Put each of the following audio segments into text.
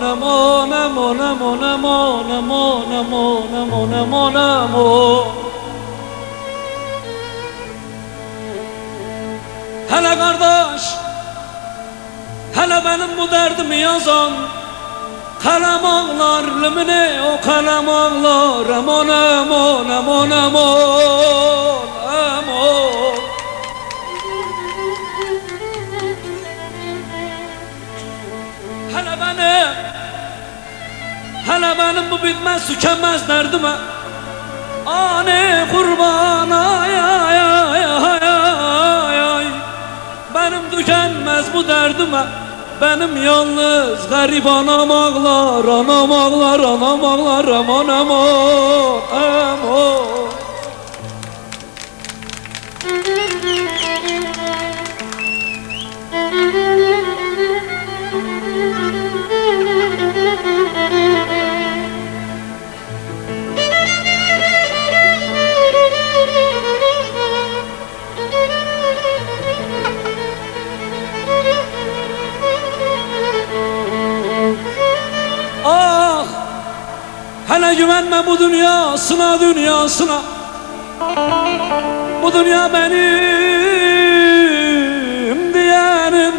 nemo nemo nemo nemo nemo nemo nemo nemo nemo. Hele kardeş, hele benim bu derdimi yazan kalem ağlar lümine, o kalem ağlar emon emon emon emon emon. Hele benim bu bitmez tükenmez derdime ani kurban ay ay ay ay ay ay. Benim tükenmez bu derdime, benim yalnız garip anam ağlar, anam ağlar, anam ağlar, aman aman aman. Hele güvenme bu dünyasına, dünyasına. Bu dünya benim diyenin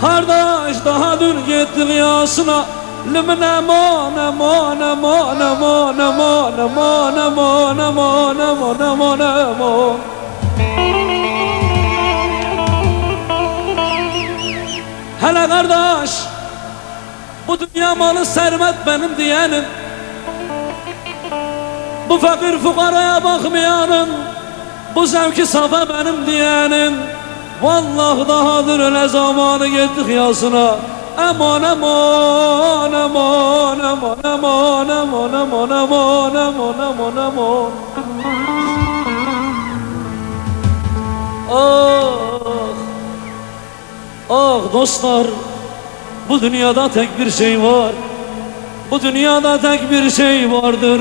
kardeş daha dün gitti rüyasına. Lümün eman eman eman eman eman eman eman eman eman eman eman. Hele kardeş, bu dünya malı servet benim diyenin, bu fakir fukaraya bakmayanın, bu zevki safa benim diyenin, vallahi dahadır öyle zamanı gittik yasına. Eman eman eman eman eman eman eman eman eman eman eman. Ah, ah dostlar, bu dünyada tek bir şey var, bu dünyada tek bir şey vardır.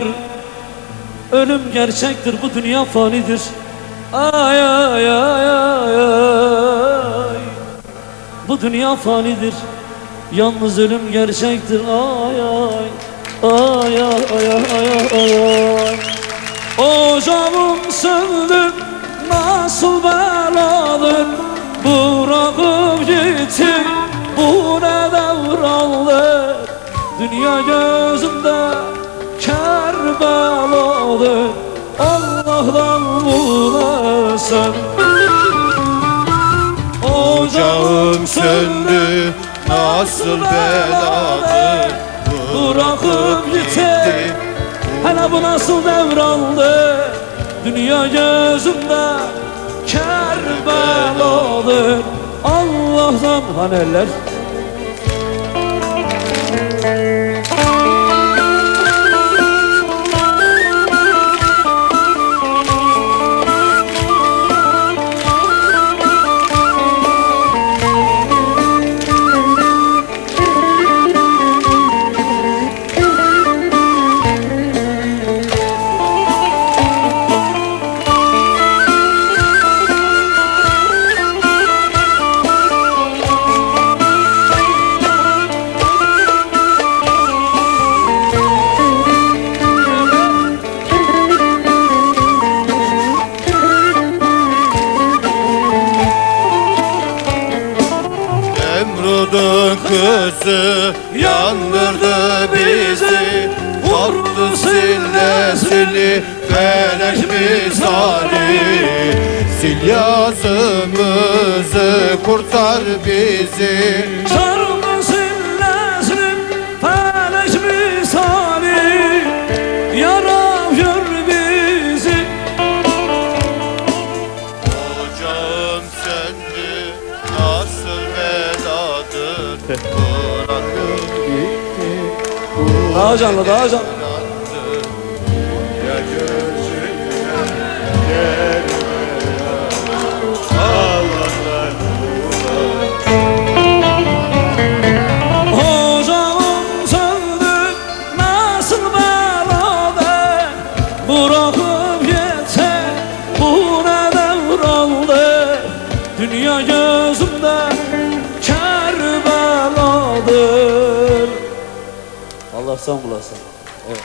Ölüm gerçektir, bu dünya fanidir. Ay ay ay ay ay. Bu dünya fanidir, yalnız ölüm gerçektir. Ay ay ay ay ay ay ay ay. Ocağım söndü, nasıl beladır, bırakıp gitti, bu ne devrandır. Dünya gözümde Kerbeladır, Allah'tan bulasın. Ocağım söndü, nasıl beladır, bırakıp gitti, hele bu nasıl devrandı. Dünya gözümde Kerbeladır, Allah'tan haneler. Kızı yandırdı bizi, vurdu sillesini felek misali. Sil yazımızı, kurtar bizi. Sarma sillesini felek misali, yara gör bizi. Ocağım söndü, nasıl beladır, bırakıp gitti. Daha canlı, daha canlı. Ya gözüne gelme ya, Allah'tan Ocağım söndü, nasıl beladır, bırakıp gitti, bu ne devrandı. Dünya gözümde Kerbeladır, Aslan bulasın. Evet.